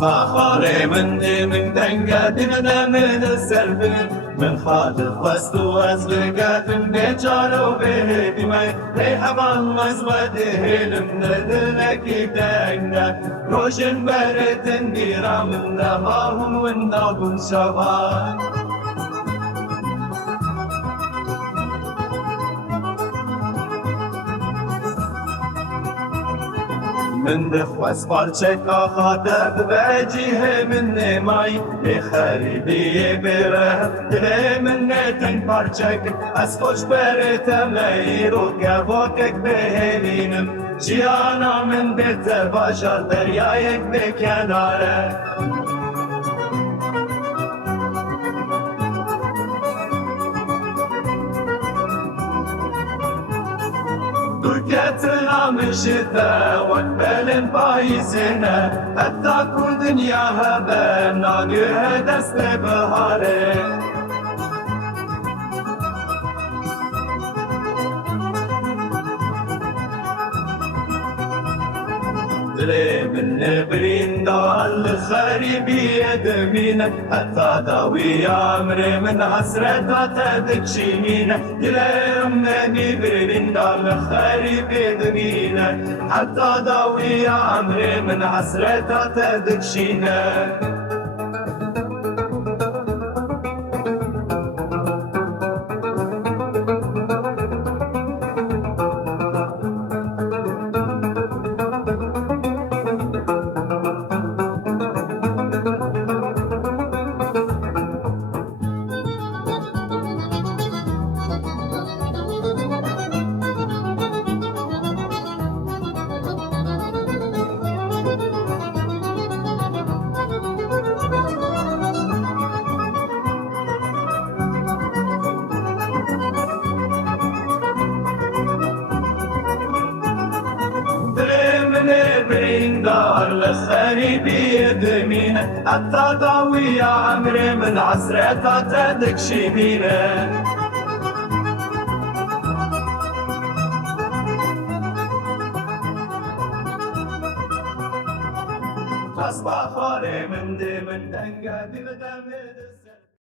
أصبح خالي مني من دنقات من السلب من خالد وست وازلقات بيجار وبيه دمي ريح بالمز وده لمندلك دنقا روشن برد النيرة من نهارهم والنوم شباب من دخوز بالچک آخاده بجیه من نمای بخریبی بره دل من نتن پارچک از خوش بره تمایی رو گواکک بهلینم جیانا من بیت باشد دریایک به کناره دركتنا مشتا وقبل بايزنا حتى كل دنياها بنا دست بهاره دلي من برين دال خريبي يدمينا حتى داوي عمري من حسرتها تدكشي مينا دلي مني برين دال خريبي يدمينا حتى داوي عمري من حسرتها تدكشينا برين دار لخاني بيدمينا حتى ضوي يا عمري من عسرتها تدكشي بينا أصبح خالي من دنقا دي